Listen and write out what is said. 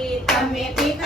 કરી તમે પી